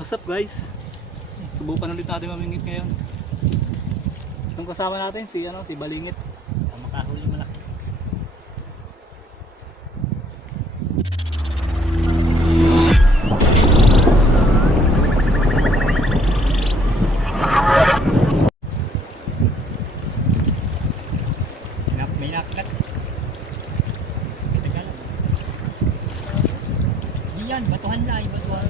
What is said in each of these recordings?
What's up guys? Subukan ulit natin mamingwit ngayon. Itong kasama natin si Balingit. Makahuli malaki. May naklat. Teka lang. Di yan, batuhan na, batuhan.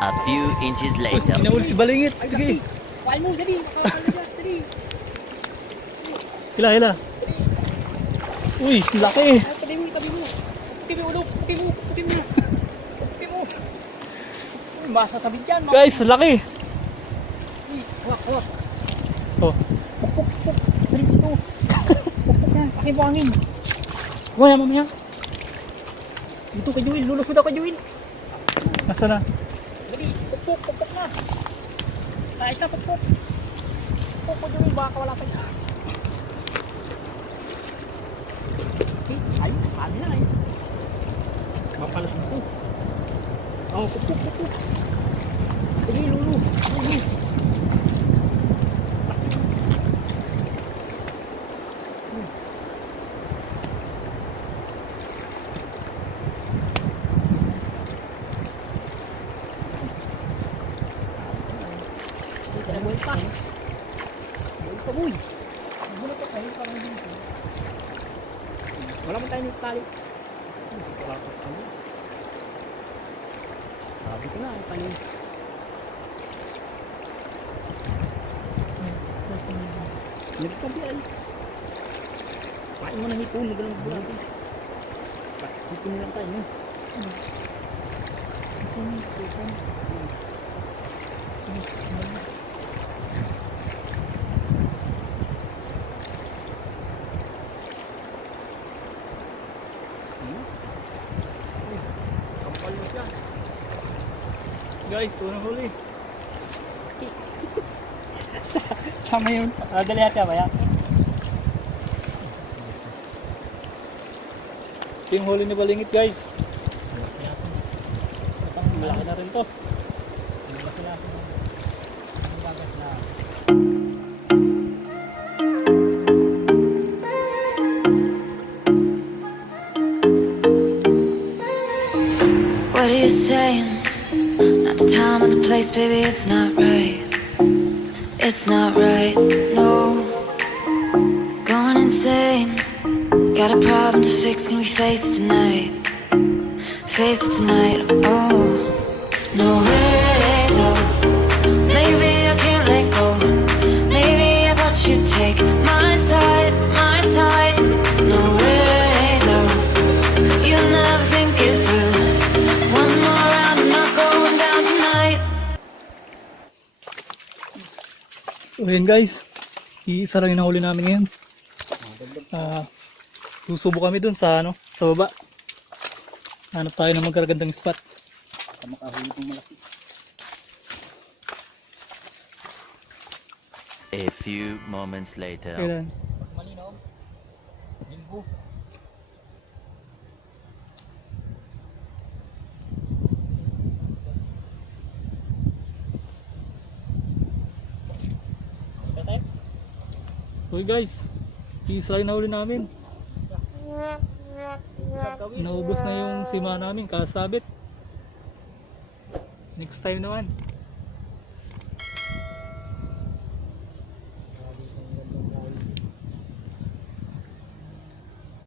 A few inches later. Kinahuli si Balingit. Sige. Kuhain mo, dali. Hila. Uy, laki. Tabi mo. Puti mo ulo. Puti mo. Uy, masasabit yan. Guys, laki. Uy, hawak. Oh. Puk. Dali dito. Puk na. Pakin po angin. Kuha mamaya. Dito kay Joel. Lulos mo daw kay Joel. Nasa na? Dali, puk na. Ayos na, puk. Puk ko Joel, baka wala pa niya. Okay, ayos. Sabi na eh. Mapalas mo po. Oh, puk. Dali, lulu. Boy. Wala mo tayo nagtali. Sabi ko na, tayo. Nagtabihan. Kain mo ng hipon, magalang natin. Hipon lang tayo, no? Kasi yung hipon. Guys, unang huli. Sama yun. Dali hati ba yan? Ito yung huli ni Balingit guys. Malaki na rin to. What are you saying? Not the time or the place, baby, it's not right. It's not right, no. Going insane. Got a problem to fix, can we face it tonight? Face it tonight, oh. No way though. Maybe I can't let go. Maybe I thought you'd take my side, my side. No way though. You'll never think it through. One more round, I'm not going down tonight. So yun guys, iisa lang yung nahuli namin ngayon. Susubo kami dun sa sa baba. Hanap tayo ng magagandang spot. Makahuli kong malaki. A few moments later. Kailan? Malinaw. Linggo. Okay guys, iisa lang yung nahuli namin. Naubos na yung sima namin, kasabit. Next time naman.